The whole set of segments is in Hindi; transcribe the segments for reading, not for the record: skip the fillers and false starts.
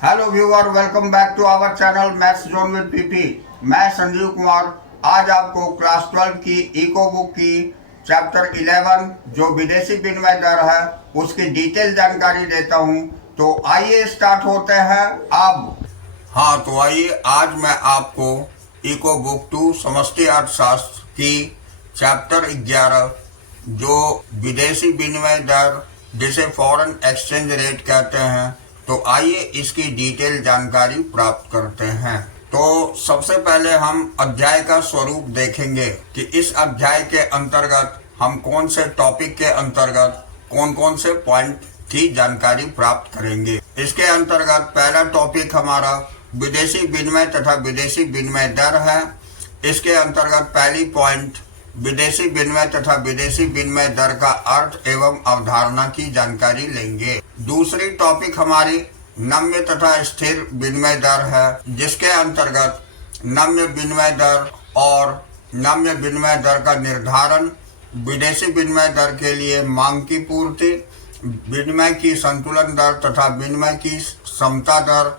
Hello viewer, welcome back to our channel maths zone with PP. मैं संजीव कुमार आज आपको क्लास 12 की इको बुक की चैप्टर 11 जो विदेशी विनिमय दर है उसकी डिटेल जानकारी देता हूं। तो आइए स्टार्ट होते हैं अब। तो आइए आज मैं आपको इको बुक 2 समष्टि अर्थशास्त्र की चैप्टर 11 जो विदेशी विनिमय दर जिसे फॉरेन एक्सचेंज रेट कहते हैं, तो आइए इसकी डिटेल जानकारी प्राप्त करते हैं। तो सबसे पहले हम अध्याय का स्वरूप देखेंगे कि इस अध्याय के अंतर्गत हम कौन से टॉपिक के अंतर्गत कौन कौन से पॉइंट की जानकारी प्राप्त करेंगे। इसके अंतर्गत पहला टॉपिक हमारा विदेशी विनिमय तथा विदेशी विनिमय दर है। इसके अंतर्गत पहली पॉइंट विदेशी विनिमय तथा विदेशी विनिमय दर का अर्थ एवं अवधारणा की जानकारी लेंगे। दूसरी टॉपिक हमारी नम्य तथा स्थिर विनिमय दर है, जिसके अंतर्गत नम्य विनिमय दर और नम्य विनिमय दर का निर्धारण, विदेशी विनिमय दर के लिए मांग की पूर्ति, विनिमय की संतुलन दर तथा विनिमय की समता दर,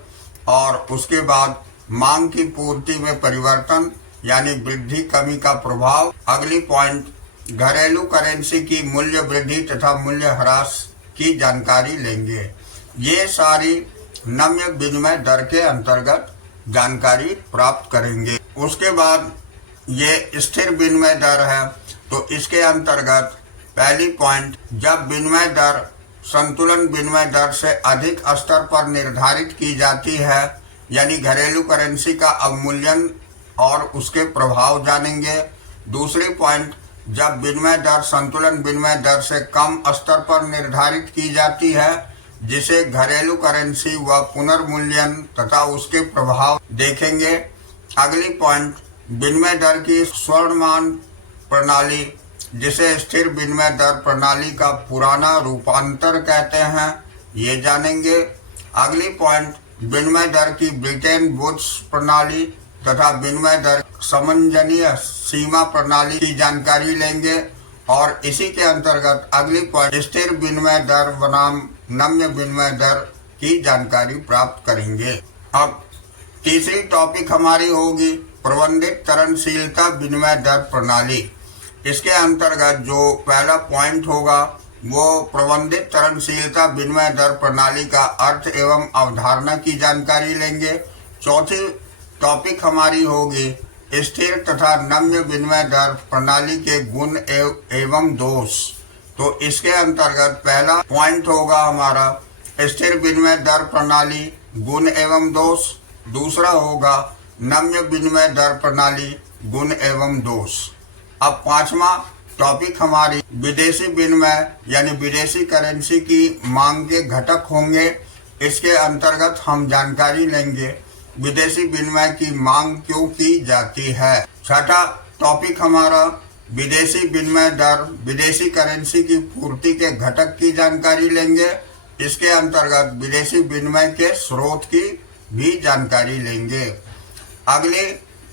और उसके बाद मांग की पूर्ति में परिवर्तन यानी वृद्धि कमी का प्रभाव। अगली पॉइंट घरेलू करेंसी की मूल्य वृद्धि तथा मूल्य ह्रास की जानकारी लेंगे। ये सारी नम्य विनिमय दर के अंतर्गत जानकारी प्राप्त करेंगे। उसके बाद ये स्थिर विनिमय दर है, तो इसके अंतर्गत पहली पॉइंट जब विनिमय दर संतुलन विनिमय दर से अधिक स्तर पर निर्धारित की जाती है, यानी घरेलू करेंसी का अवमूल्यन और उसके प्रभाव जानेंगे। दूसरी पॉइंट जब विनिमय दर संतुलन विनिमय दर से कम स्तर पर निर्धारित की जाती है, जिसे घरेलू करेंसी व पुनर्मूल्यन तथा उसके प्रभाव देखेंगे। अगली पॉइंट विनिमय दर की स्वर्णमान प्रणाली, जिसे स्थिर विनिमय दर प्रणाली का पुराना रूपांतर कहते हैं, ये जानेंगे। अगली पॉइंट विनिमय दर की ब्रिटेन वुड्स प्रणाली तथा विनिमय दर समंजनीय सीमा प्रणाली की जानकारी लेंगे। और इसी के अंतर्गत अगली पॉइंट स्थिर विनिमय दर बनाम नम्य विनिमय दर की जानकारी प्राप्त करेंगे। अब तीसरी टॉपिक हमारी होगी प्रबंधित तरलशीलता विनिमय दर प्रणाली। इसके अंतर्गत जो पहला पॉइंट होगा वो प्रबंधित तरलशीलता विनिमय दर प्रणाली का अर्थ एवं अवधारणा की जानकारी लेंगे। चौथी टॉपिक हमारी होगी स्थिर तथा नम्य विनिमय दर प्रणाली के गुण एवं दोष। तो इसके अंतर्गत पहला पॉइंट होगा हमारा स्थिर विनिमय दर प्रणाली गुण एवं दोष। दूसरा होगा नम्य विनिमय दर प्रणाली गुण एवं दोष। अब पांचवा टॉपिक हमारी विदेशी विनिमय यानी विदेशी करेंसी की मांग के घटक होंगे। इसके अंतर्गत हम जानकारी लेंगे विदेशी विनिमय की मांग क्यों की जाती है। छठा टॉपिक हमारा विदेशी विनिमय दर विदेशी करेंसी की पूर्ति के घटक की जानकारी लेंगे। इसके अंतर्गत विदेशी विनिमय के स्रोत की भी जानकारी लेंगे। अगली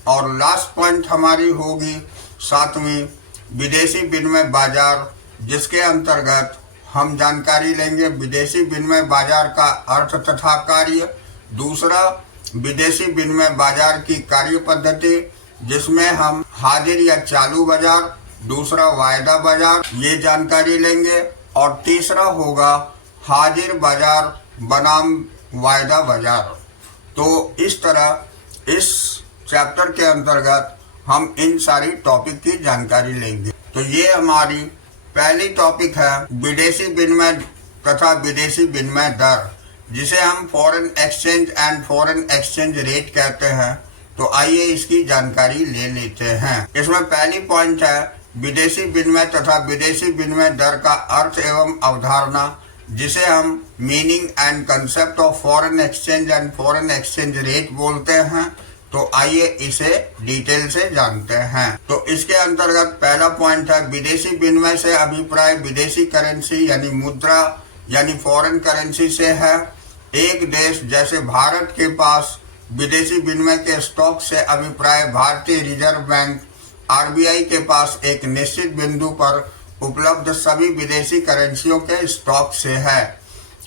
और लास्ट पॉइंट हमारी होगी सातवीं विदेशी विनिमय बाजार, जिसके अंतर्गत हम जानकारी लेंगे विदेशी विनिमय बाजार का अर्थ तथा कार्य। दूसरा विदेशी विनिमय बाजार की कार्य पद्धति, जिसमें हम हाजिर या चालू बाजार, दूसरा वायदा बाजार, ये जानकारी लेंगे। और तीसरा होगा हाजिर बाजार बनाम वायदा बाजार। तो इस तरह इस चैप्टर के अंतर्गत हम इन सारी टॉपिक की जानकारी लेंगे। तो ये हमारी पहली टॉपिक है विदेशी विनिमय तथा विदेशी विनिमय दर, जिसे हम foreign exchange and foreign exchange rate कहते हैं। तो आइए इसकी जानकारी ले लेते हैं। इसमें पहली पॉइंट है विदेशी विनिमय तथा विदेशी विनिमय दर का अर्थ एवं अवधारणा, जिसे हम meaning and concept of foreign exchange and foreign exchange rate बोलते हैं। तो आइए इसे डिटेल से जानते हैं। तो इसके अंतर्गत पहला पॉइंट है विदेशी विनिमय से अभिप्राय विदेशी करेंसी यानी मुद्रा यानी फॉरेन करेंसी से है। एक देश जैसे भारत के पास विदेशी विनिमय के स्टॉक से अभिप्राय भारतीय रिजर्व बैंक आरबीआई के पास एक निश्चित बिंदु पर उपलब्ध सभी विदेशी करेंसियों के स्टॉक से है।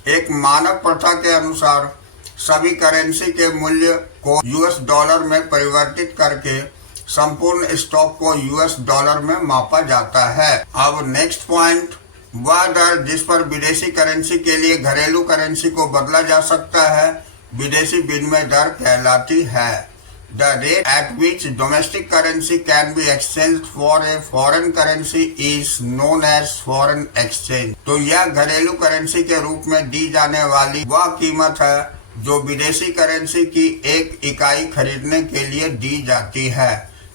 एक मानक प्रथा के अनुसार सभी करेंसी के मूल्य को यूएस डॉलर में परिवर्तित करके संपूर्ण स्टॉक को यूएस डॉलर में मापा जाता है। अब नेक्स्ट पॉइंट, वह दर जिस पर विदेशी करेंसी के लिए घरेलू करेंसी को बदला जा सकता है विदेशी विनिमय दर कहलाती है। The rate at which domestic currency can be exchanged for a foreign currency is known as foreign exchange। तो यह घरेलू करेंसी के रूप में दी जाने वाली वह कीमत है जो विदेशी करेंसी की एक इकाई खरीदने के लिए दी जाती है।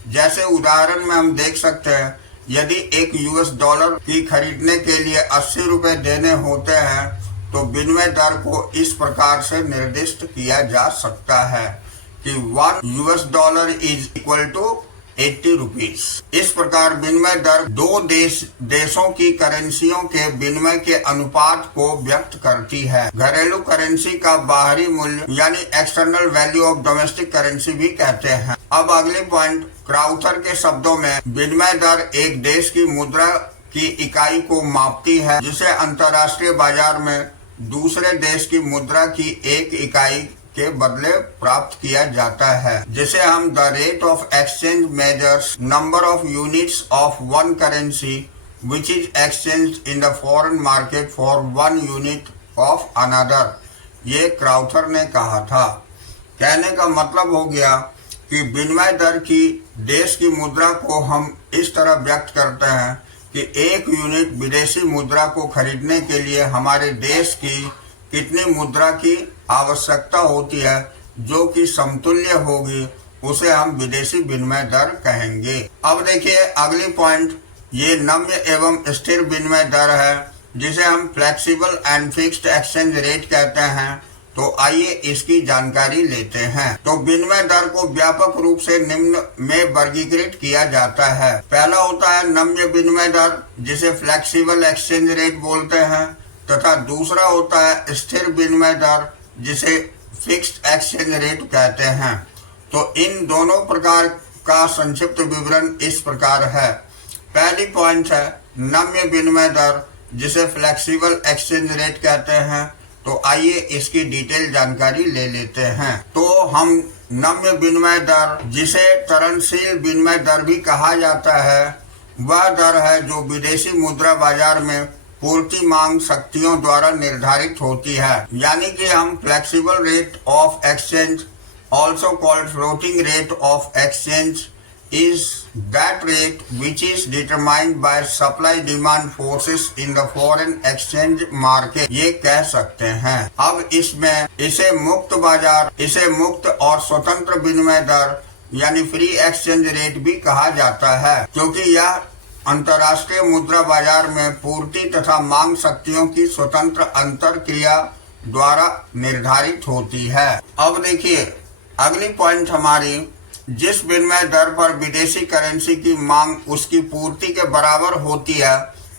जैसे उदाहरण में हम देख सकते हैं, यदि एक यूएस डॉलर की खरीदने के लिए 80 रुपए देने होते हैं तो विनिमय दर को इस प्रकार से निर्दिष्ट किया जा सकता है कि 1 US dollar is equal to 80 rupees. इस प्रकार विनिमय दर दो देशों की करेंसियों के विनिमय के अनुपात को व्यक्त करती है। घरेलू करेंसी का बाहरी मूल्य यानी external value of domestic currency भी कहते हैं। अब अगले पॉइंट, क्राउथर के शब्दों में विनिमय दर एक देश की मुद्रा की इकाई को मापती है जिसे अंतर्राष्ट्रीय बाजार में दूसरे देश की मुद्रा की एक इकाई के बदले प्राप्त किया जाता है, जिसे हम the rate of exchange measures number of units of one currency which is exchange in the foreign market for 1 unit of another. ये क्राउथर ने कहा था। कहने का मतलब हो गया कि विनिमय दर की देश की मुद्रा को हम इस तरह व्यक्त करते हैं कि एक यूनिट विदेशी मुद्रा को खरीदने के लिए हमारे देश की कितनी मुद्रा की आवश्यकता होती है जो कि समतुल्य होगी, उसे हम विदेशी विनिमय दर कहेंगे। अब देखिए अगली पॉइंट, ये नम्य एवं स्थिर विनिमय दर है जिसे हम flexible and fixed exchange rate कहते हैं। तो आइए इसकी जानकारी लेते हैं। तो विनिमय दर को व्यापक रूप से निम्न में वर्गीकृत किया जाता है। पहला होता है नम्य विनिमय दर जिसे फ्लेक्सिबल एक्सचेंज रेट बोलते हैं, तथा दूसरा होता है स्थिर विनिमय दर जिसे फिक्स्ड एक्सचेंज रेट कहते हैं। तो इन दोनों प्रकार का संक्षिप्त विवरण इस प्रकार है। पहली पॉइंट है नम्य विनिमय दर जिसे फ्लेक्सिबल एक्सचेंज रेट कहते हैं। तो आइए इसकी डिटेल जानकारी ले लेते हैं। तो हम नम्य विनिमय दर जिसे तरलशील विनिमय दर भी कहा जाता है, वह दर है जो विदेशी मुद्रा बाजार में पूर्ति मांग शक्तियों द्वारा निर्धारित होती है। यानी कि हम flexible rate of exchange also called floating rate of exchange is that rate which is determined by supply demand forces in the foreign exchange market, ये कह सकते हैं। अब इसमें इसे मुक्त और स्वतंत्र विनिमय दर यानी फ्री एक्सचेंज रेट भी कहा जाता है, क्योंकि यह अंतर्राष्ट्रीय मुद्रा बाजार में पूर्ति तथा मांग शक्तियों की स्वतंत्र अंतर क्रिया द्वारा निर्धारित होती है। अब देखिए अगली पॉइंट हमारी, जिस विनिमय दर पर विदेशी करेंसी की मांग उसकी पूर्ति के बराबर होती है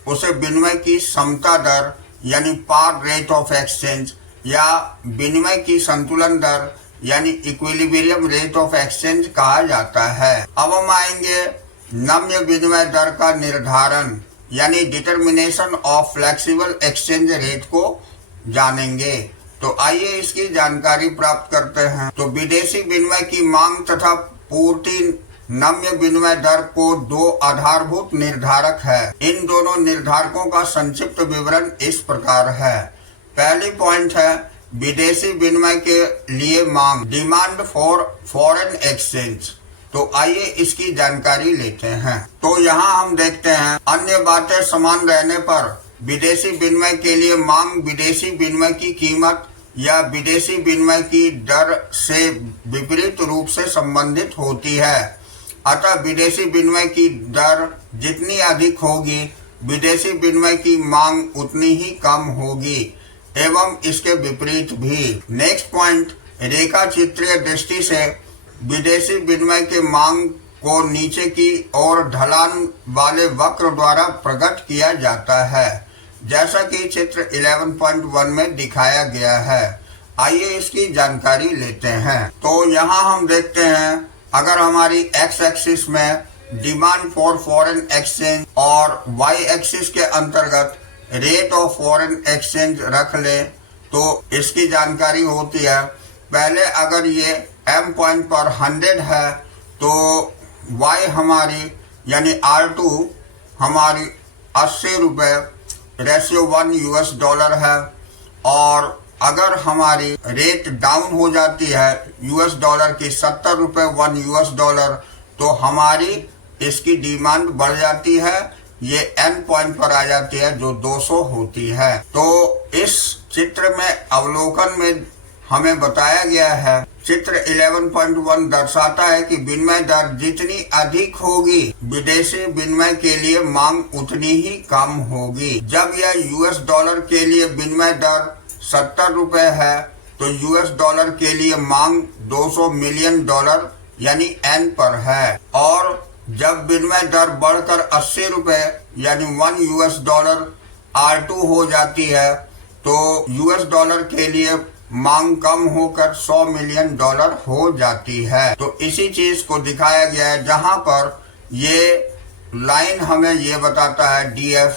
उसे विनिमय की समता दर यानी पार रेट ऑफ एक्सचेंज या विनिमय की संतुलन दर यानी इक्विलिब्रियम रेट ऑफ एक्सचेंज कहा जाता है। अब हम आएंगे नम्य विनिमय दर का निर्धारण यानी determination of flexible exchange rate को जानेंगे। तो आइए इसकी जानकारी प्राप्त करते हैं। तो विदेशी विनिमय की मांग तथा पूर्ति नम्य विनिमय दर को दो आधारभूत निर्धारक है। इन दोनों निर्धारकों का संक्षिप्त विवरण इस प्रकार है। पहली पॉइंट है विदेशी विनिमय के लिए मांग, डिमांड फॉर फॉरेन एक्सचेंज। तो आइए इसकी जानकारी लेते हैं। तो यहाँ हम देखते हैं अन्य बातें समान रहने पर विदेशी विनिमय के लिए मांग विदेशी विनिमय की कीमत या विदेशी विनिमय की दर से विपरीत रूप से संबंधित होती है। अतः विदेशी विनिमय की दर जितनी अधिक होगी विदेशी विनिमय की मांग उतनी ही कम होगी एवं इसके विपरीत भी। नेक्स्ट पॉइंट, रेखा चित्रीय दृष्टि से विदेशी विनिमय के मांग को नीचे की ओर ढलान वाले वक्र द्वारा प्रकट किया जाता है, जैसा कि चित्र 11.1 में दिखाया गया है। आइए इसकी जानकारी लेते हैं। तो यहाँ हम देखते हैं अगर हमारी एक्स एक्सिस में डिमांड फॉर फॉरेन एक्सचेंज और वाई एक्सिस के अंतर्गत रेट ऑफ फॉरेन एक्सचेंज रख ले तो इसकी जानकारी होती है पहले अगर ये M पॉइंट पर 100 है तो Y हमारी यानी R2 हमारी 80 रुपये रेशियो 1 US डॉलर है। और अगर हमारी रेट डाउन हो जाती है US डॉलर की 70 रुपये 1 US डॉलर, तो हमारी इसकी डिमांड बढ़ जाती है, ये N पॉइंट पर आ जाती है जो 200 होती है। तो इस चित्र में अवलोकन में हमें बताया गया है, चित्र 11.1 दर्शाता है कि विनिमय दर जितनी अधिक होगी विदेशी विनिमय के लिए मांग उतनी ही कम होगी। जब यह US डॉलर के लिए विनिमय दर 70 रुपये है तो US डॉलर के लिए मांग 200 मिलियन डॉलर यानी N पर है। और जब विनिमय दर बढ़कर 80 रुपये यानी 1 US डॉलर R2 हो जाती है तो US डॉलर के लिए मांग कम होकर 100 मिलियन डॉलर हो जाती है। तो इसी चीज को दिखाया गया है, जहां पर ये लाइन हमें ये बताता है DF,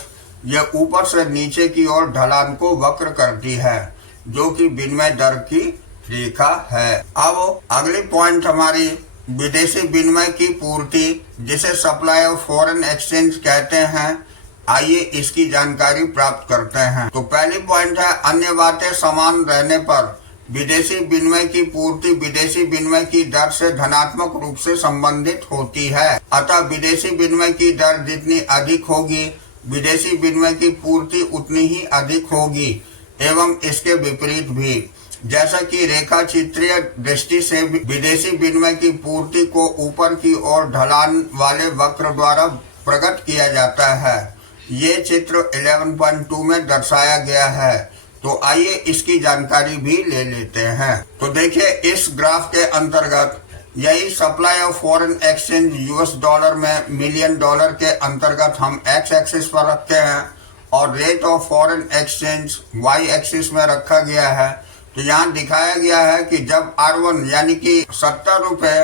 ये ऊपर से नीचे की ओर ढलान को वक्र करती है जो कि विनिमय दर की रेखा है। अब अगली पॉइंट हमारी विदेशी विनिमय की पूर्ति, जिसे सप्लाई ऑफ फॉरेन एक्सचेंज कहते हैं। आइए इसकी जानकारी प्राप्त करते हैं। तो पहली पॉइंट है, अन्य बातें समान रहने पर विदेशी विनिमय की पूर्ति विदेशी विनिमय की दर से धनात्मक रूप से संबंधित होती है। अतः विदेशी विनिमय की दर जितनी अधिक होगी विदेशी विनिमय की पूर्ति उतनी ही अधिक होगी, एवं इसके विपरीत भी। जैसा कि रेखा चित्रीय दृष्टि से विदेशी विनिमय की पूर्ति को ऊपर की ओर ढलान वाले वक्र द्वारा प्रकट किया जाता है। ये चित्र 11.2 में दर्शाया गया है। तो आइए इसकी जानकारी भी ले लेते हैं। तो देखिए, इस ग्राफ के अंतर्गत यही supply of foreign exchange US dollar में मिलियन डॉलर के अंतर्गत हम X एक्सिस पर रखते हैं और rate of foreign exchange Y axis में रखा गया है। तो यहाँ दिखाया गया है कि जब R1 यानी कि 70 रुपये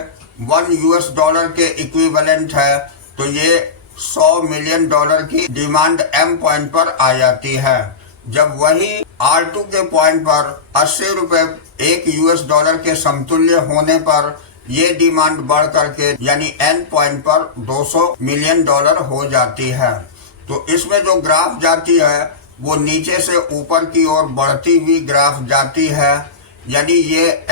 1 US डॉलर के इक्विवेलेंट है तो ये 100 मिलियन डॉलर की डिमांड M पॉइंट पर आ जाती है। जब वही R2 के पॉइंट पर 80 रुपये 1 US डॉलर के समतुल्य होने पर ये डिमांड बढ़ करके यानी N पॉइंट पर 200 मिलियन डॉलर हो जाती है। तो इसमें जो ग्राफ जाती है वो नीचे से ऊपर की ओर बढ़ती हुई ग्राफ जाती है, यानी ये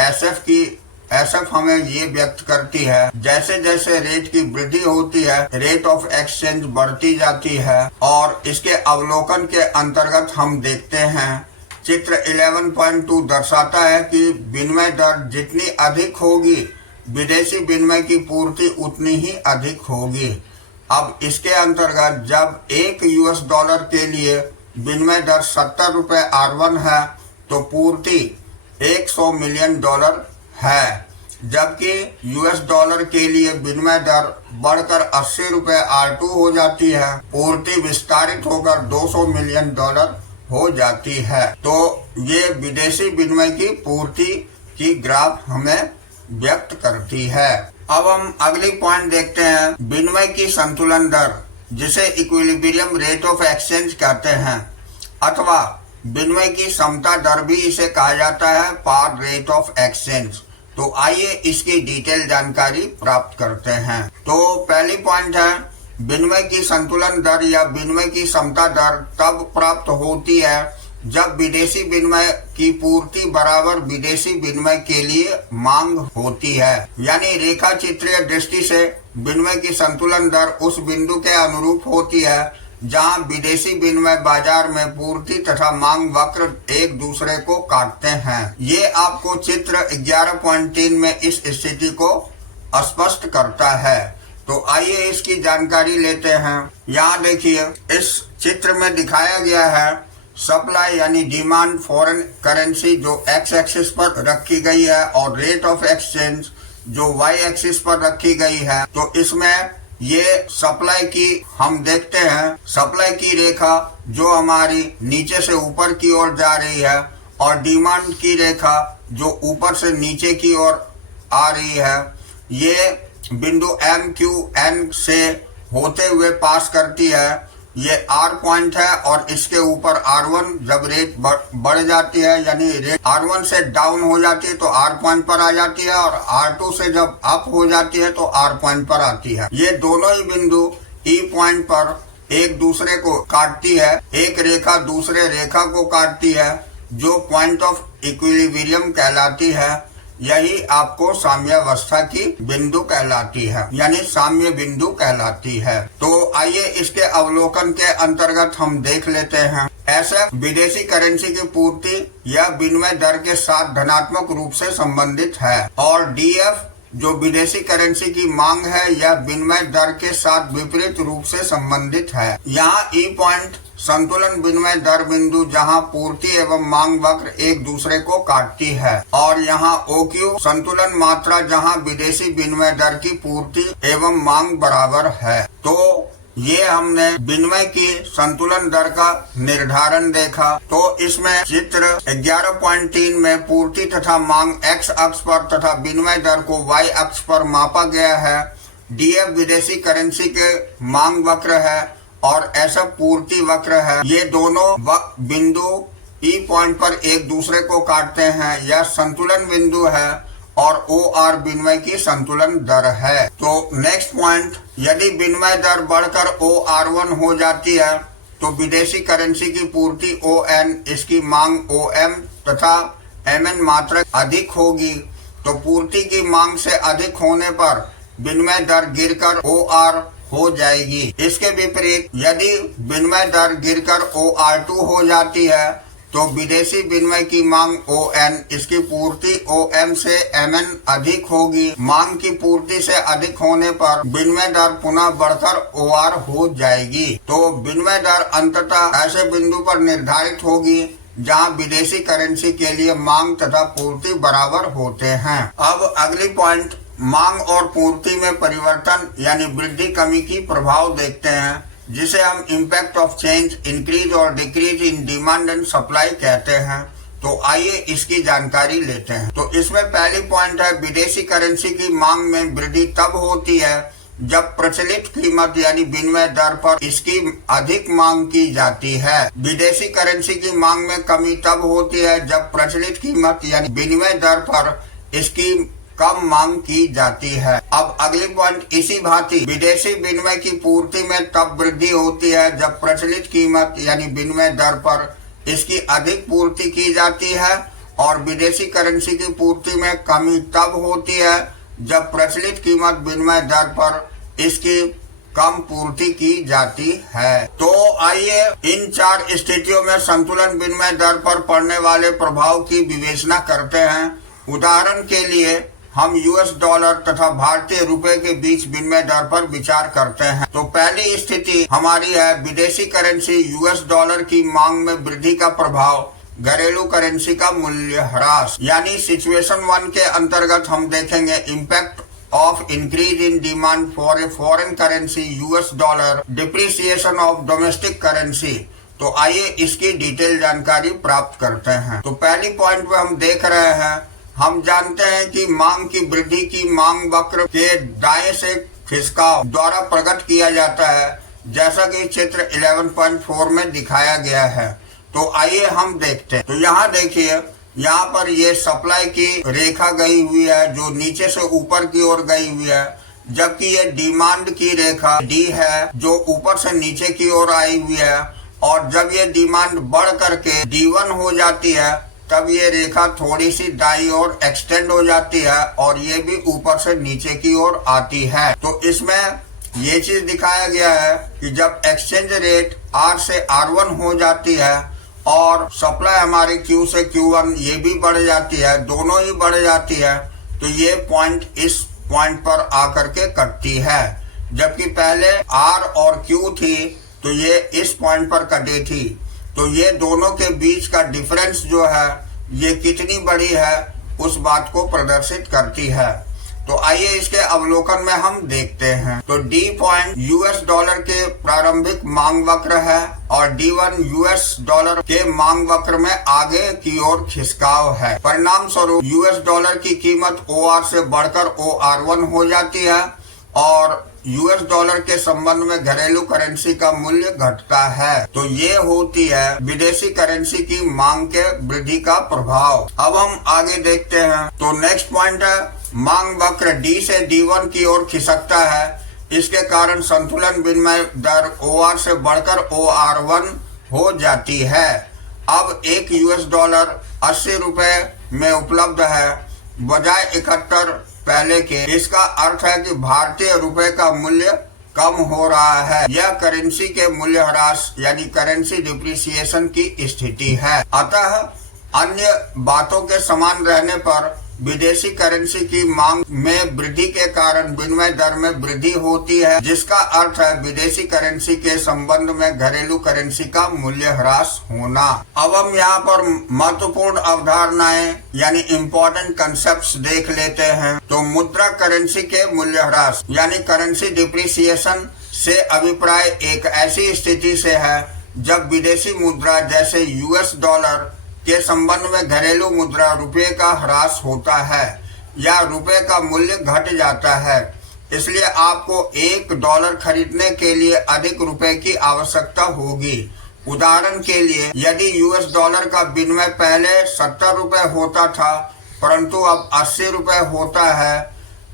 SF हमें ये व्यक्त करती है जैसे जैसे रेट की वृद्धि होती है रेट ऑफ एक्सचेंज बढ़ती जाती है। और इसके अवलोकन के अंतर्गत हम देखते हैं, चित्र 11.2 दर्शाता है कि विनिमय दर जितनी अधिक होगी विदेशी विनिमय की पूर्ति उतनी ही अधिक होगी। अब इसके अंतर्गत जब 1 US डॉलर के लिए विनिमय दर 70 रुपये R1 है तो पूर्ति 100 मिलियन डॉलर है, जबकि US डॉलर के लिए विनिमय दर बढ़कर 80 रुपये R2 हो जाती है, पूर्ति विस्तारित होकर 200 मिलियन डॉलर हो जाती है। तो ये विदेशी विनिमय की पूर्ति की ग्राफ हमें व्यक्त करती है। अब हम अगली पॉइंट देखते हैं, विनिमय की संतुलन दर, जिसे इक्विलिब्रियम रेट ऑफ एक्सचेंज कहते हैं, अथवा विनिमय की समता दर भी इसे कहा जाता है, पार रेट ऑफ एक्सचेंज। तो आइए इसकी डिटेल जानकारी प्राप्त करते हैं। तो पहली पॉइंट है, विनिमय की संतुलन दर या विनिमय की समता दर तब प्राप्त होती है जब विदेशी विनिमय की पूर्ति बराबर विदेशी विनिमय के लिए मांग होती है। यानी रेखा चित्रीय दृष्टि से विनिमय की संतुलन दर उस बिंदु के अनुरूप होती है जहां विदेशी विनिमय बाजार में पूर्ति तथा मांग वक्र एक दूसरे को काटते हैं। ये आपको चित्र 11.3 में इस स्थिति को स्पष्ट करता है। तो आइए इसकी जानकारी लेते हैं। यहाँ देखिए, इस चित्र में दिखाया गया है सप्लाई यानी डिमांड फॉरेन करेंसी जो X एक्सिस पर रखी गई है और रेट ऑफ एक्सचेंज जो Y एक्सिस पर रखी गई है। तो इसमें ये सप्लाई की हम देखते हैं, सप्लाई की रेखा जो हमारी नीचे से ऊपर की ओर जा रही है और डिमांड की रेखा जो ऊपर से नीचे की ओर आ रही है, ये बिंदु MQN से होते हुए पास करती है ये R पॉइंट है और इसके ऊपर R1 जब रेट बढ़ जाती है, यानी रेट R1 से डाउन हो जाती है तो R पॉइंट पर आ जाती है, और R2 से जब अप हो जाती है तो R पॉइंट पर आती है। ये दोनों ही बिंदु E पॉइंट पर एक दूसरे को काटती है, एक रेखा दूसरे रेखा को काटती है, जो पॉइंट ऑफ इक्विलिब्रियम कहलाती है। यही आपको साम्यावस्था की बिंदु कहलाती है, यानी साम्य बिंदु कहलाती है। तो आइए इसके अवलोकन के अंतर्गत हम देख लेते हैं। ऐसे विदेशी करेंसी की पूर्ति या विनिमय दर के साथ धनात्मक रूप से संबंधित है, और DF जो विदेशी करेंसी की मांग है यह विनिमय दर के साथ विपरीत रूप से संबंधित है। यहाँ E पॉइंट संतुलन विनिमय दर बिंदु जहां पूर्ति एवं मांग वक्र एक दूसरे को काटती है, और यहाँ OQ संतुलन मात्रा जहां विदेशी विनिमय दर की पूर्ति एवं मांग बराबर है। तो ये हमने विनिमय की संतुलन दर का निर्धारण देखा। तो इसमें चित्र 11.3 में पूर्ति तथा मांग x अक्ष पर तथा विनिमय दर को y अक्ष पर मापा गया है। DF विदेशी करेंसी के मांग वक्र है और ऐसा पूर्ति वक्र है। ये दोनों बिंदु E पॉइंट पर एक दूसरे को काटते हैं। यह संतुलन बिंदु है और OR विनिमय की संतुलन दर है। तो नेक्स्ट पॉइंट, यदि विनिमय दर बढ़कर OR1 हो जाती है तो विदेशी करेंसी की पूर्ति ON, इसकी मांग OM तथा MN मात्रा अधिक होगी। तो पूर्ति की मांग से अधिक होने पर विनिमय दर गिरकर OR हो जाएगी। इसके विपरीत यदि विनिमय दर गिरकर OR2 हो जाती है तो विदेशी विनिमय की मांग ON, इसकी पूर्ति OM से MN अधिक होगी। मांग की पूर्ति से अधिक होने पर विनिमय दर पुनः बढ़कर OR हो जाएगी। तो विनिमय दर अंततः ऐसे बिंदु पर निर्धारित होगी जहां विदेशी करेंसी के लिए मांग तथा पूर्ति बराबर होते हैं। अब अगली पॉइंट, मांग और पूर्ति में परिवर्तन यानी वृद्धि कमी की प्रभाव देखते हैं, जिसे हम इम्पैक्ट ऑफ चेंज, इंक्रीज और decrease in demand and supply कहते हैं। तो आइए इसकी जानकारी लेते हैं। तो इसमें पहली पॉइंट है, विदेशी करेंसी की मांग में वृद्धि तब होती है जब प्रचलित कीमत यानी विनिमय दर पर इसकी अधिक मांग की जाती है। विदेशी करेंसी की मांग में कमी तब होती है जब प्रचलित कीमत यानी विनिमय दर पर इसकी कम मांग की जाती है। अब अगली पॉइंट, इसी भांति विदेशी विनिमय की पूर्ति में तब वृद्धि होती है जब प्रचलित कीमत यानी विनिमय दर पर इसकी अधिक पूर्ति की जाती है, और विदेशी करेंसी की पूर्ति में कमी तब होती है जब प्रचलित कीमत विनिमय दर पर इसकी कम पूर्ति की जाती है। तो आइए इन चार स्थितियों में संतुलन विनिमय दर पर पड़ने वाले प्रभाव की विवेचना करते हैं। उदाहरण के लिए हम US डॉलर तथा भारतीय रुपए के बीच विनिमय दर पर विचार करते हैं। तो पहली स्थिति हमारी है विदेशी करेंसी US डॉलर की मांग में वृद्धि का प्रभाव घरेलू करेंसी का मूल्य ह्रास, यानी सिचुएशन 1 के अंतर्गत हम देखेंगे impact of increase in demand for a foreign currency US dollar, depreciation of domestic currency. तो आइए इसकी डिटेल जानकारी प्राप्त करते हैं। तो पहली पॉइंट पे हम देख रहे हैं, हम जानते हैं कि मांग की वृद्धि की मांग वक्र के दाएं से खिसकाव द्वारा प्रकट किया जाता है, जैसा कि चित्र 11.4 में दिखाया गया है। तो आइए हम देखते हैं। तो यहाँ देखिए, यहाँ पर ये सप्लाई की रेखा गई हुई है जो नीचे से ऊपर की ओर गई हुई है, जबकि ये डिमांड की रेखा D है जो ऊपर से नीचे की ओर आई हुई है। और जब ये डिमांड बढ़ करके D1 हो जाती है तब ये रेखा थोड़ी सी दाईं ओर एक्सटेंड हो जाती है और ये भी ऊपर से नीचे की ओर आती है। तो इसमें ये चीज दिखाया गया है कि जब एक्सचेंज रेट R से R1 हो जाती है और सप्लाई हमारी Q से Q1 ये भी बढ़ जाती है, दोनों ही बढ़ जाती है, तो ये पॉइंट इस पॉइंट पर आकर के कटती है। जबकि पहले R और Q थी तो ये इस पॉइंट पर कटी थी। तो ये दोनों के बीच का डिफरेंस जो है ये कितनी बड़ी है उस बात को प्रदर्शित करती है। तो आइए इसके अवलोकन में हम देखते हैं। तो D पॉइंट US डॉलर के प्रारंभिक मांग वक्र है और D1 US डॉलर के मांग वक्र में आगे की ओर खिसकाव है। परिणाम स्वरूप US डॉलर की कीमत OR से बढ़कर OR1 हो जाती है और यूएस डॉलर के संबंध में घरेलू करेंसी का मूल्य घटता है तो ये होती है विदेशी करेंसी की मांग के वृद्धि का प्रभाव। अब हम आगे देखते हैं तो नेक्स्ट पॉइंट है मांग वक्र डी से D1 की ओर खिसकता है। इसके कारण संतुलन विनिमय दर OR से बढ़कर OR1 हो जाती है। अब एक यूएस डॉलर 80 रुपए में उपलब्ध है बजाय 71 पहले के। इसका अर्थ है कि भारतीय रुपए का मूल्य कम हो रहा है। यह करेंसी के मूल्य ह्रास यानी करेंसी डिप्रिसिएशन की स्थिति है। अतः अन्य बातों के समान रहने पर विदेशी करेंसी की मांग में वृद्धि के कारण विनिमय दर में वृद्धि होती है, जिसका अर्थ है विदेशी करेंसी के संबंध में घरेलू करेंसी का मूल्य ह्रास होना। अब हम यहाँ पर महत्वपूर्ण अवधारणाएं यानी इम्पोर्टेंट कंसेप्ट्स देख लेते हैं। तो मुद्रा करेंसी के मूल्य ह्रास यानी करेंसी डिप्रिसिएशन से अभिप्राय एक ऐसी स्थिति से है जब विदेशी मुद्रा जैसे यूएस डॉलर के संबंध में घरेलू मुद्रा रुपये का ह्रास होता है या रुपये का मूल्य घट जाता है। इसलिए आपको $1 खरीदने के लिए अधिक रुपए की आवश्यकता होगी। उदाहरण के लिए यदि यूएस डॉलर का विनिमय पहले 70 रुपए होता था परंतु अब 80 रुपए होता है,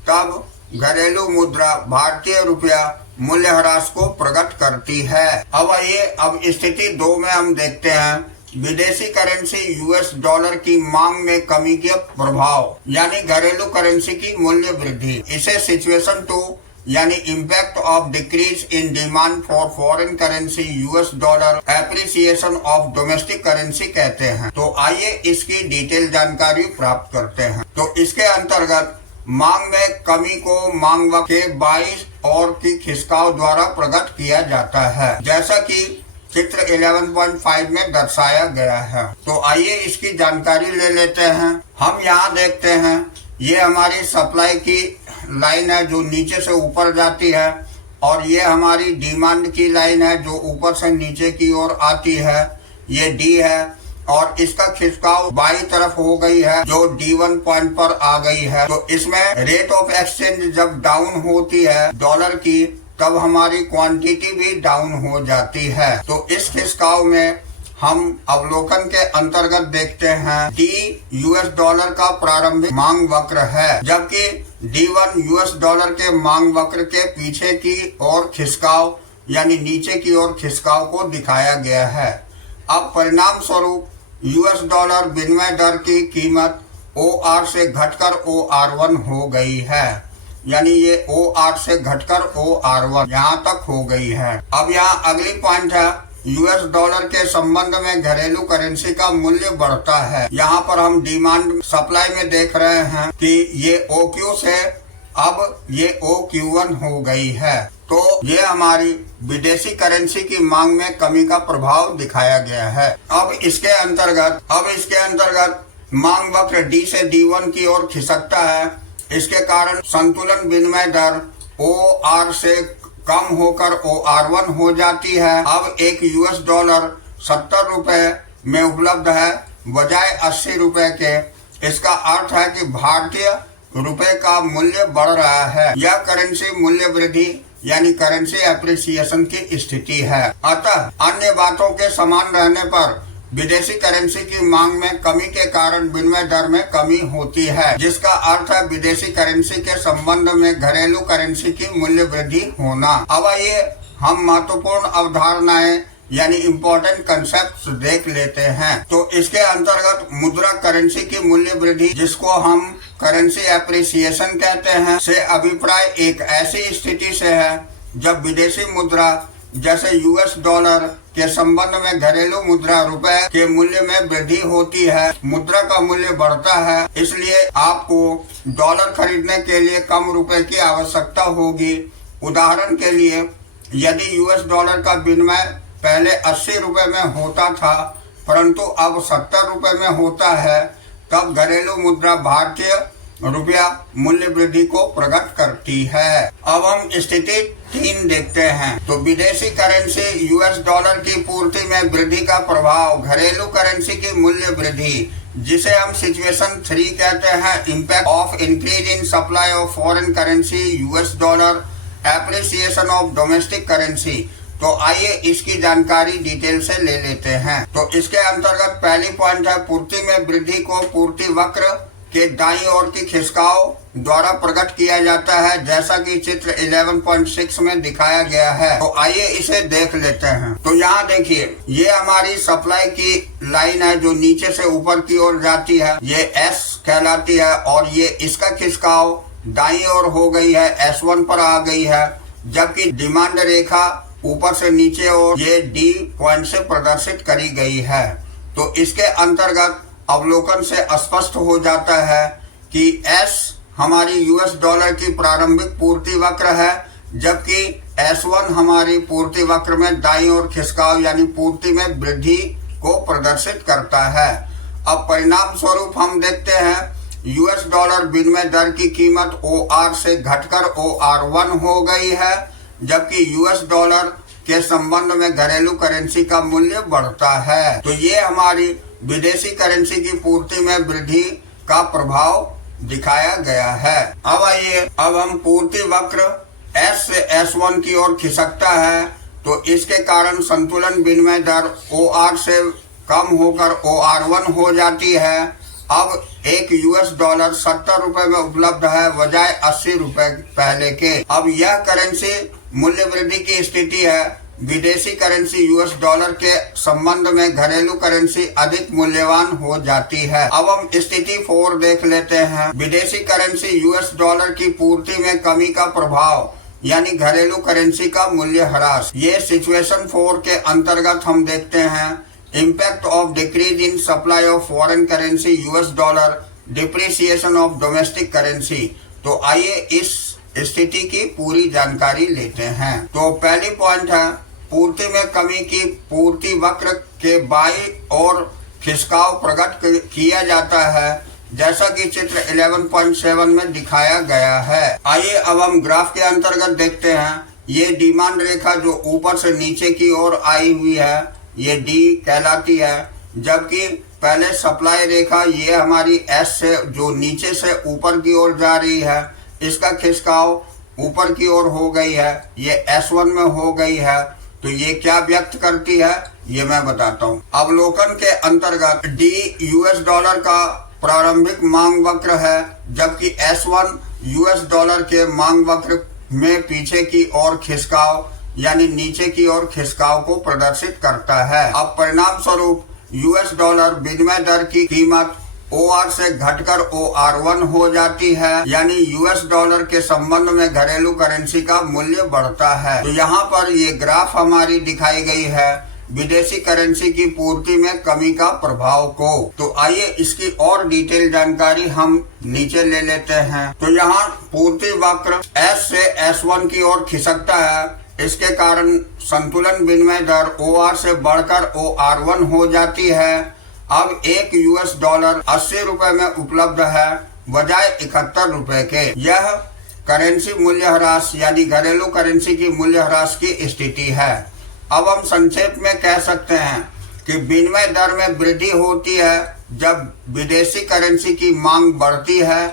तब घरेलू मुद्रा भारतीय रुपया मूल्य ह्रास को प्रकट करती है। अब स्थिति 2 में हम देखते हैं विदेशी करेंसी यूएस डॉलर की मांग में कमी के प्रभाव यानी घरेलू करेंसी की मूल्य वृद्धि। इसे सिचुएशन 2 यानी impact of decrease in demand for foreign currency US dollar appreciation of domestic currency कहते हैं। तो आइए इसकी डिटेल जानकारी प्राप्त करते हैं। तो इसके अंतर्गत मांग में कमी को मांग वक्र के 22 और की खिसकाव द्वारा प्रकट किया जाता है, जैसा कि चित्र 11.5 में दर्शाया गया है। तो आइए इसकी जानकारी ले लेते हैं। हम यहाँ देखते हैं ये हमारी सप्लाई की लाइन है जो नीचे से ऊपर जाती है और ये हमारी डिमांड की लाइन है जो ऊपर से नीचे की ओर आती है, ये D है और इसका खिसकाव बाईं तरफ हो गई है जो D1 पॉइंट पर आ गई है। तो इसमें रेट ऑफ एक्सचेंज जब डाउन होती है डॉलर की तब हमारी क्वांटिटी भी डाउन हो जाती है। तो इस खिसकाव में हम अवलोकन के अंतर्गत देखते हैं D यूएस डॉलर का प्रारंभिक मांग वक्र है, जबकि D1 यूएस डॉलर के मांग वक्र के पीछे की ओर खिसकाव यानी नीचे की ओर खिसकाव को दिखाया गया है। अब परिणाम स्वरूप यूएस डॉलर विनिमय दर की कीमत OR से घटकर OR1 हो गई है, यानी ये OR से घटकर OR1 यहाँ तक हो गई है। अब यहाँ अगली पॉइंट है यूएस डॉलर के संबंध में घरेलू करेंसी का मूल्य बढ़ता है। यहाँ पर हम डिमांड सप्लाई में देख रहे हैं कि ये OQ से अब ये OQ1 हो गई है। तो ये हमारी विदेशी करेंसी की मांग में कमी का प्रभाव दिखाया गया है। अब इसके अंतर्गत मांग वक्र D से D1 की ओर खिसकता है। इसके कारण संतुलन विनिमय दर OR से कम होकर OR1 हो जाती है। अब एक यूएस डॉलर 70 रुपए में उपलब्ध है बजाय 80 रुपए के। इसका अर्थ है कि भारतीय रुपए का मूल्य बढ़ रहा है। यह करेंसी मूल्य वृद्धि यानी करेंसी एप्रिसिएशन की स्थिति है। अतः अन्य बातों के समान रहने पर विदेशी करेंसी की मांग में कमी के कारण विनिमय दर में कमी होती है, जिसका अर्थ है विदेशी करेंसी के संबंध में घरेलू करेंसी की मूल्य वृद्धि होना। अब ये हम महत्वपूर्ण अवधारणाएं यानी इम्पोर्टेंट कंसेप्ट देख लेते हैं। तो इसके अंतर्गत मुद्रा करेंसी की मूल्य वृद्धि, जिसको हम करेंसी एप्रिसिएशन कहते हैं, से अभिप्राय एक ऐसी स्थिति से है जब विदेशी मुद्रा जैसे यूएस डॉलर के संबंध में घरेलू मुद्रा रुपए के मूल्य में वृद्धि होती है, मुद्रा का मूल्य बढ़ता है। इसलिए आपको डॉलर खरीदने के लिए कम रुपए की आवश्यकता होगी। उदाहरण के लिए यदि यूएस डॉलर का विनिमय पहले 80 रुपए में होता था परंतु अब 70 रुपए में होता है, तब घरेलू मुद्रा भारतीय रुपया मूल्य वृद्धि को प्रकट करती है। अब हम स्थिति 3 देखते हैं। तो विदेशी करेंसी यूएस डॉलर की पूर्ति में वृद्धि का प्रभाव घरेलू करेंसी की मूल्य वृद्धि, जिसे हम सिचुएशन 3 कहते हैं, impact of increase in supply of foreign currency US dollar appreciation of domestic currency. तो आइए इसकी जानकारी डिटेल से ले लेते हैं। तो इसके अंतर्गत पहली पॉइंट है, पूर्ति में वृद्धि को पूर्ति वक्र के दाईं ओर की खिसकाव द्वारा प्रकट किया जाता है, जैसा कि चित्र 11.6 में दिखाया गया है। तो आइए इसे देख लेते हैं। तो यहाँ देखिए, ये हमारी सप्लाई की लाइन है जो नीचे से ऊपर की ओर जाती है, ये एस कहलाती है, और ये इसका खिसकाव दाईं ओर हो गई है, S1 पर आ गई है, जबकि डिमांड रेखा ऊपर से नीचे और ये D पॉइंट से प्रदर्शित करी गई है। तो इसके अंतर्गत अवलोकन से स्पष्ट हो जाता है कि S हमारी US डॉलर की प्रारंभिक पूर्ति वक्र है, जबकि S1 हमारी पूर्ति वक्र में दाईं ओर खिसकाव यानी पूर्ति में वृद्धि को प्रदर्शित करता है। अब परिणाम स्वरूप हम देखते हैं, US डॉलर विनिमय दर की कीमत OR से घटकर OR1 हो गई है, जबकि US डॉलर के संबंध में घरेलू करेंसी का मूल्य बढ़ता है। तो ये हमारी विदेशी करेंसी की पूर्ति में वृद्धि का प्रभाव दिखाया गया है। अब आइए, अब हम पूर्ति वक्र S से S1 की ओर खिसकता है, तो इसके कारण संतुलन विनिमय दर OR से कम होकर OR1 हो जाती है। अब एक US डॉलर 70 रुपए में उपलब्ध है, बजाय 80 रुपए पहले के। अब यह करेंसी मूल्य वृद्धि की स्थिति है। विदेशी करेंसी US डॉलर के संबंध में घरेलू करेंसी अधिक मूल्यवान हो जाती है। अब हम स्थिति 4 देख लेते हैं। विदेशी करेंसी US डॉलर की पूर्ति में कमी का प्रभाव यानी घरेलू करेंसी का मूल्य ह्रास। ये सिचुएशन 4 के अंतर्गत हम देखते हैं, impact of decrease in supply of foreign currency US dollar, depreciation of domestic currency. तो आइए इस स्थिति की पूरी जानकारी लेते हैं। तो पहली पॉइंट है, पूर्ति में कमी की पूर्ति वक्र के बाईं ओर खिसकाव प्रकट किया जाता है, जैसा कि चित्र 11.7 में दिखाया गया है। आइए अब हम ग्राफ के अंतर्गत देखते हैं। ये डिमांड रेखा जो ऊपर से नीचे की ओर आई हुई है, ये D कहलाती है, जबकि पहले सप्लाई रेखा ये हमारी S से जो नीचे से ऊपर की ओर जा रही है, इसका खिसकाव ऊपर की ओर हो गई है, ये S1 में हो गई है। तो ये क्या व्यक्त करती है, ये मैं बताता हूँ। अवलोकन के अंतर्गत D US डॉलर का प्रारंभिक मांग वक्र है, जबकि S1 US डॉलर के मांग वक्र में पीछे की ओर खिसकाव यानी नीचे की ओर खिसकाव को प्रदर्शित करता है। अब परिणाम स्वरूप US डॉलर विनिमय दर की कीमत OR से घटकर OR1 हो जाती है, यानी US डॉलर के संबंध में घरेलू करेंसी का मूल्य बढ़ता है। तो यहाँ पर ये ग्राफ हमारी दिखाई गई है विदेशी करेंसी की पूर्ति में कमी का प्रभाव को। तो आइए इसकी और डिटेल जानकारी हम नीचे ले लेते हैं। तो यहाँ पूर्ति वक्र S से S1 की ओर खिसकता है, इसके कारण संतुलन विनिमय दर OR से बढ़कर OR1 हो जाती है। अब एक US डॉलर 80 रुपए में उपलब्ध है, बजाय 71 रुपए के। यह करेंसी मूल्य ह्रास यानी घरेलू करेंसी की मूल्य ह्रास की स्थिति है। अब हम संक्षेप में कह सकते हैं कि विनिमय दर में वृद्धि होती है जब विदेशी करेंसी की मांग बढ़ती है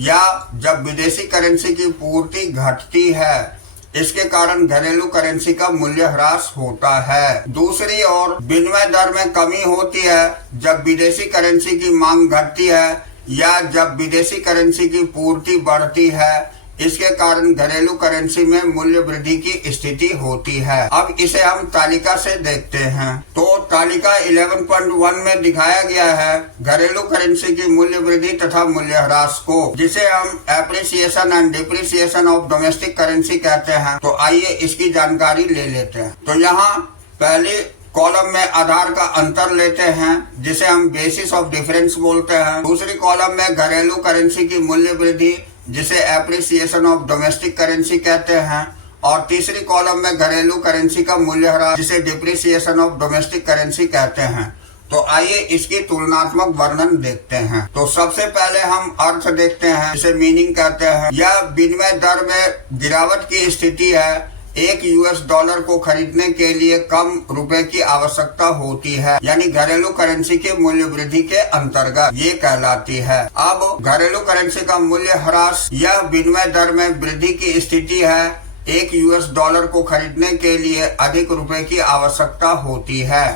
या जब विदेशी करेंसी की पूर्ति घटती है। इसके कारण घरेलू करेंसी का मूल्य ह्रास होता है। दूसरी ओर विनिमय दर में कमी होती है जब विदेशी करेंसी की मांग घटती है या जब विदेशी करेंसी की पूर्ति बढ़ती है। इसके कारण घरेलू करेंसी में मूल्य वृद्धि की स्थिति होती है। अब इसे हम तालिका से देखते हैं। तो तालिका 11.1 में दिखाया गया है घरेलू करेंसी की मूल्य वृद्धि तथा मूल्य ह्रास को, जिसे हम appreciation and depreciation of domestic currency कहते हैं। तो आइए इसकी जानकारी ले लेते हैं। तो यहाँ पहले कॉलम में आधार का अंतर लेते हैं, जिसे हम बेसिस ऑफ डिफरेंस बोलते हैं। दूसरी कॉलम में घरेलू करेंसी की मूल्य वृद्धि, जिसे एप्रिसिएशन ऑफ डोमेस्टिक करेंसी कहते हैं, और तीसरी कॉलम में घरेलू करेंसी का मूल्य ह्रास, जिसे डिप्रिसिएशन ऑफ डोमेस्टिक करेंसी कहते हैं। तो आइए इसकी तुलनात्मक वर्णन देखते हैं। तो सबसे पहले हम अर्थ देखते हैं, जिसे मीनिंग कहते हैं। यह विनिमय दर में गिरावट की स्थिति है। एक US डॉलर को खरीदने के लिए कम रुपए की आवश्यकता होती है, यानी घरेलू करेंसी के मूल्य वृद्धि के अंतर्गत ये कहलाती है। अब घरेलू करेंसी का मूल्य ह्रास, यह विनिमय दर में वृद्धि की स्थिति है एक यूएस डॉलर को खरीदने के लिए अधिक रुपए की आवश्यकता होती है।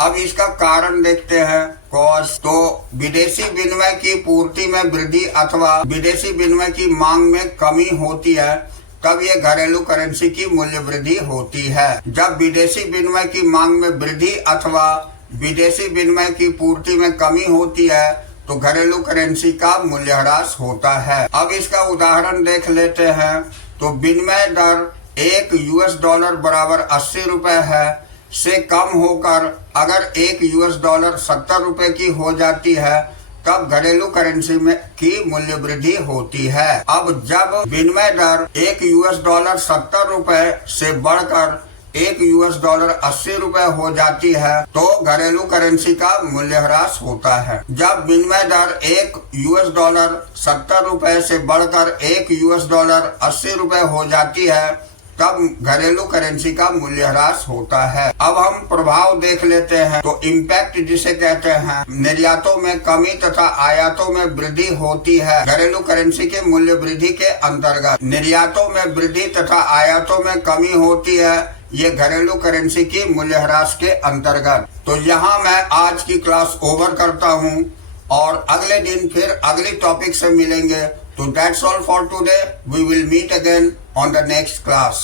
अब इसका कारण देखते हैं। कॉस्ट, तो विदेशी विनिमय की पूर्ति में वृद्धि अथवा विदेशी विनिमय की मांग में कमी होती है, तब ये घरेलू करेंसी की मूल्य वृद्धि होती है। जब विदेशी विनिमय की मांग में वृद्धि अथवा विदेशी विनिमय की पूर्ति में कमी होती है तो घरेलू करेंसी का मूल्यह्रास होता है। अब इसका उदाहरण देख लेते हैं। तो विनिमय दर एक यूएस डॉलर बराबर 80 रुपए है से कम होकर अगर एक यूएस डॉलर 70 रुपए की हो जाती है, तब घरेलू करेंसी में की मूल्य वृद्धि होती है। अब जब विनिमय दर एक यूएस डॉलर 70 रुपए से बढ़कर एक यूएस डॉलर 80 रुपए हो जाती है तो घरेलू करेंसी का मूल्यह्रास होता है। जब विनिमय दर एक यूएस डॉलर 70 रुपए से बढ़कर एक यूएस डॉलर 80 रुपए हो जाती है तब घरेलू करेंसी का मूल्यह्रास होता है। अब हम प्रभाव देख लेते हैं। तो इम्पैक्ट जिसे कहते हैं, निर्यातों में कमी तथा आयातों में वृद्धि होती है घरेलू करेंसी के मूल्य वृद्धि के अंतर्गत। निर्यातों में वृद्धि तथा आयातों में कमी होती है, ये घरेलू करेंसी की मूल्यह्रास के अंतर्गत। तो यहाँ मैं आज की क्लास ओवर करता हूँ और अगले दिन फिर अगले टॉपिक से मिलेंगे। So that's all for today. We will meet again on the next class.